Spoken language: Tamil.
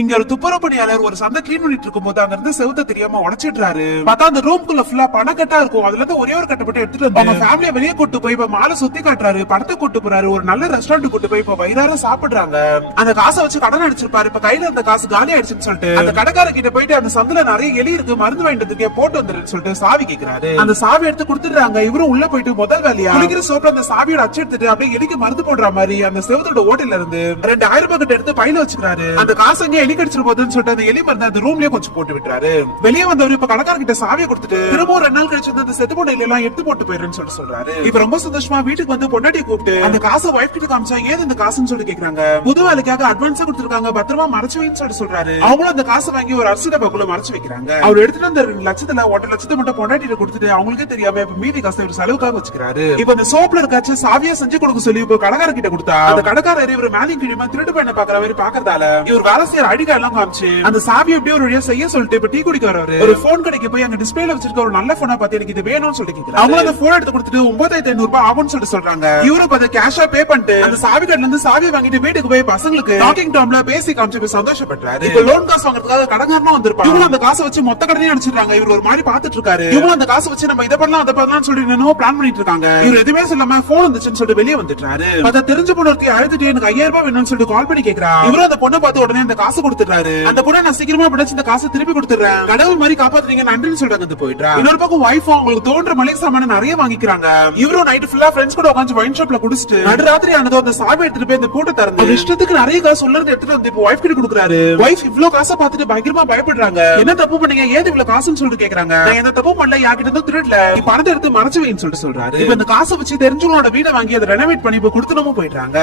இங்க ஒரு துப்புரவு பணியாளர் ஒரு சந்தை கிளீன் பண்ணிட்டு இருக்கும் போது அங்க இருந்து செவுத்த தெரியாம உடைச்சிடுறாரு. பார்த்தா அந்த ரூம்குள்ள ஃபுல்லா பணக்கட்டா இருக்கும். அதுல இருந்து ஒரே ஒரு கட்டப்பட்டு எடுத்துட்டு வந்து அவங்க ஃபேமிலியை வெளியே கூட்டு போய் இப்ப மாலை சுத்தி காட்டுறாரு. படத்தை கூட்டு போறாரு. ஒரு நல்ல ரெஸ்டாரண்ட் கூட்டு போய் இப்ப வயிறார சாப்பிடுறாங்க. அந்த காசை வச்சு கடன் அடிச்சிருப்பாரு. இப்ப கையில அந்த காசு காலி ஆயிடுச்சுன்னு சொல்லிட்டு அந்த கடைக்கார கிட்ட போயிட்டு அந்த சந்தில நிறைய எலி இருக்கு, மருந்து வாங்கிட்டு போட்டு வந்துருன்னு சொல்லிட்டு சாவி கேக்குறாரு. அந்த சாவி எடுத்து கொடுத்துடுறாங்க. இவரும் உள்ள போயிட்டு முதல் வேலையா குளிக்கிற சோப்ல அந்த சாவியோட அச்சு எடுத்துட்டு அப்படியே எலிக்கு மருந்து போடுற மாதிரி அந்த செவத்தோட ஓட்டையில இருந்து 2000 ரூபாய் கிட்ட எடுத்து பையில வச்சுக்கிறாரு. அந்த காசு எங்க எலி கடிச்சிட்டு போகுதுன்னு சொல்லிட்டு அந்த எலி மருந்து அந்த ரூம்லயே கொஞ்சம் போட்டு விட்டுறாரு. வெளியே வந்தவர் இப்ப கடைக்கார கிட்ட சாவியை கொடுத்துட்டு திரும்ப 2 நாள் கழிச்சு அந்த செத்து போன எல்லாம் எடுத்து போட்டு போயிருன்னு சொல்லிட்டு சொல்றாரு. இப்ப ரொம்ப சந்தோஷமா வீட்டுக்கு வந்து பொண்டாட்டியை கூப்பிட்டு அந்த காசை வைஃப் கிட்ட காமிச்சா ஏது இந்த காசுன்னு சொல்லி கேக்குறாங்க. புது வேலைக்காக அட்வான்ஸா கொடுத்துருக்காங்க, பத்திரமா மறைச்சு வைன்னு சொல்லிட்டு சொல்றாரு. அவங்களும் அந்த காசை வாங்கி ஒரு அரிசி டப்பாக்குள்ள மறைச்சு வைக்கிறாங்க. அவர் எடுத்துட்டு அந்த 2 லட்சத்துல 1.5 லட்சத்தை மட்டும் பொண்டாட்டியில கொடுத்துட்டு அவங்களுக்கே தெரியாம இப்ப மீதி காசை ஒரு செலவுக்காக வச்சுக்கிறாரு. இப்ப அந்த சோப்ல இருக்காச்சு சாவியா செஞ்சு கொடுக்க சொல்லி இப்ப கடைக்கார கிட்ட கொடுத்தா அந்த கடைக்காரர் இவர் மேலே கிழிமா திருட்டு பண்ண பாக்குற மாதிரி பாக்குறதால இவர் வேலை செய்யற ஐடிகா எல்லாம் காமிச்சு அந்த சாவி எப்படியோ ஒரு வழியா செய்ய சொல்லிட்டு இப்ப டீ குடிக்க வர்றாரு. ஒரு போன் கடைக்கு போய் அங்க டிஸ்பிளேல வச்சிருக்க ஒரு நல்ல போனா பார்த்து எனக்கு இது வேணும்னு சொல்லி கேக்குறாரு. அவங்க அந்த போன் எடுத்து கொடுத்துட்டு 9500 ரூபாய் ஆகும்னு சொல்லிட்டு சொல்றாங்க. இவரு அதை கேஷா பே பண்ணிட்டு அந்த சாவி கடையில இருந்து சாவி வாங்கிட்டு வீட்டுக்கு போய் பசங்களுக்கு டாக்கிங் டாம்ல பேசி காமிச்சு சந்தோஷப்படுறாரு. இப்ப லோன் காசு வாங்குறதுக்காக கடன்காரனா வந்திருப்பாங்க. இவங்க அந்த காசை வச்சு மொத்த கடனையும் அடிச்சிடுறாங்க. இவர் ஒரு மாதிரி பாத்துட்டு இருக்காரு. இவங்க அந்த காசை வச்சு நம்ம இதை பண்ணலாம் அதை பண்ணலாம்னு சொல்லி என்னவோ பிளான் பண்ணிட்டு இருக்காங்க. இவர் எதுவுமே சொல்லாம போன் வந்துச்சுன்னு சொல்லிட்டு வெளியே வந்துட்டாரு. அதை தெரிஞ்ச பொண்ணுக்கு அழுதுட்டு எனக்கு 5000 ரூபாய் வேணும்னு சொல்லிட்டு கால் பண்ணி கேக்குறா. இவரும் அந்த பொண்ணை பார்த்து உடனே அந்த காசு கொடுத்துறாரு. அந்த பொண்ணை நான் சீக்கிரமா படிச்சு இந்த காசை திருப்பி கொடுத்துறேன், கடவுள் மாதிரி காப்பாத்துறீங்க நன்றின்னு சொல்றாங்க. போயிட்டா இன்னொரு பக்கம் வைஃப் அவங்களுக்கு தோன்ற மளிகை சாமான நிறைய வாங்கிக்கிறாங்க. இவரும் நைட் ஃபுல்லா ஃப்ரெண்ட்ஸ் கூட உட்கார்ந்து வைன் ஷாப்ல குடிச்சிட்டு நடுராத்திரி ஆனதோ அந்த சாவி எடுத்துட்டு போய் அந்த கூட்ட திறந்து இஷ்டத்துக்கு நிறைய காசு உள்ளது எடுத்துட்டு வந்து இப்ப வைஃப் கிட்ட கொடுக்குறாரு. வைஃப் இவ்ளோ காசை பார்த்துட்டு பயங்கரமா பயப்படுறாங்க. என்ன தப்பு பண்ணீங்க, ஏது இவ்வளவு காசுன்னு சொல்லிட்டு கேக்குறாங்க. நான் எந்த தப்பு பண்ணல, யார்கிட்ட இருந்து திருடல, நீ பணத்தை எடுத்து மறைச்சு வைன்னு சொல்லிட்டு சொல்றாரு. இப்ப இந்த காசை வச்சு தெரிஞ்சவங்களோட வீடை வாங்கி அதை ரெனோவேட் பண்ணி இப்ப கொடுத்துனமும் போயிட்டாங்க.